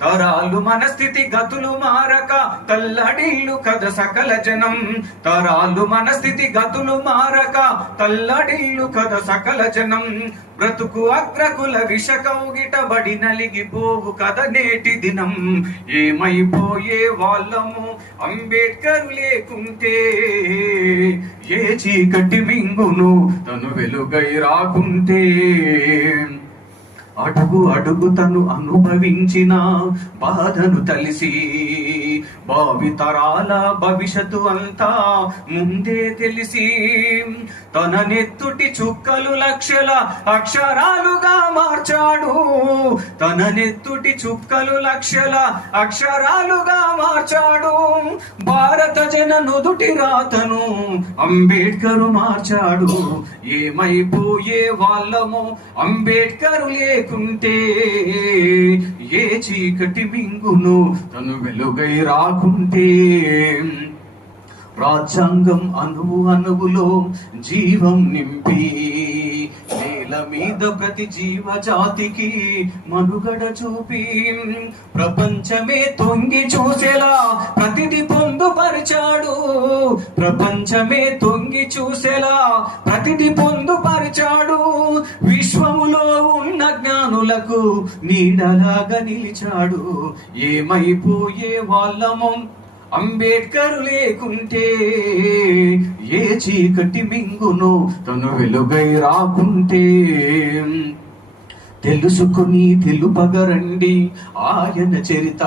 తరాలు మన స్థితి గతులు మారక తల్లడిల్లు కథ సకల జనం. తరాలు మన స్థితి గతులు మారక తల్లడిల్లు కథ సకల జనం. బ్రతుకు అగ్రకుల విషకౌగిటబడి నలిగిపోవు కథ నేటి దినం. ఏమైపోయే వాళ్ళము అంబేద్కర్ లేకుంటే, ఏ చీకటి మింగును తను వెలుగై రాకుంటే. అడుగు అడుగు తను అనుభవించిన బాధను తలిసి, భావితరాల భవిష్యత్తు అంతా ముందే తెలిసి, తన నెత్తుటి చుక్కలు లక్షల అక్షరాలుగా మార్చాడు. తన నెత్తుటి చుక్కలు లక్షల అక్షరాలుగా మార్చాడు. భారత జన నుదుటి రాతను అంబేద్కరు మార్చాడు. ఏమైపోయే వాళ్ళము అంబేద్కరు లేకుంటే, ఏ చీకటి మింగును తను వెలుగై రాకుంటే. రాజ్యాంగం అణువు అణువులో జీవం నింపి, నేల మీద ప్రతి జీవజాతికి మనుగడ చూపి, ప్రపంచమే తొంగి చూసేలా ప్రతిది పొందుపరిచాడు. ప్రపంచమే తొంగి చూసేలా ప్రతిది పొందుపరిచాడు. విశ్వములో ఉన్న జ్ఞానులకు నీడలాగా నిలిచాడు. ఏమైపోయే వాళ్ళము అంబేద్కర్ లేకుంటే, ఏ చీకటి మింగును తను వెలుగై రాకుంటే. తెలుసుకుని తెలుపగరండి ఆయన చరిత,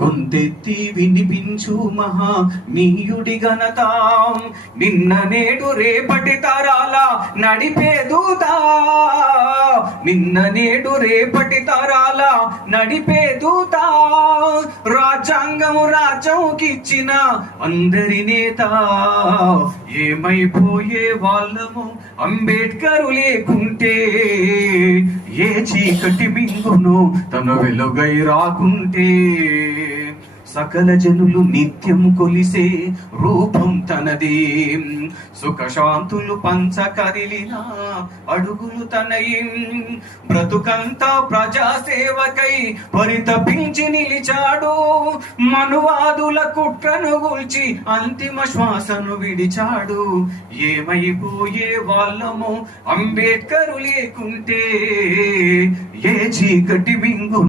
గొంతెత్తి వినిపించు మహా నీయుడి ఘనత. నిన్న నేడు రేపటి తరాల నడిపే దూత, నిన్న నేడు రేపటి తరాల నడిపే దూత. రాజ్యాంగము రాజ్యంకిచ్చిన అందరి నేత. ఏమైపోయే వాళ్ళము అంబేద్కరు లేకుంటే, ఏ చీకటి మింగును తను వెలుగై రాకుంటే. సకల జనులు నిత్యం కొలిసే రూపం తనది, సుఖశాంతులు పంచ కదిలిన అడుగులు తనయి. బ్రతుకంతా ప్రజాసేవకై పరితపించి నిలిచాడు. మనువాదుల కుట్రను గూల్చి అంతిమ శ్వాసను విడిచాడు. ఏమైపోయే వాళ్ళము అంబేద్కరు లేకుంటే, ఏ చీకటి మింగు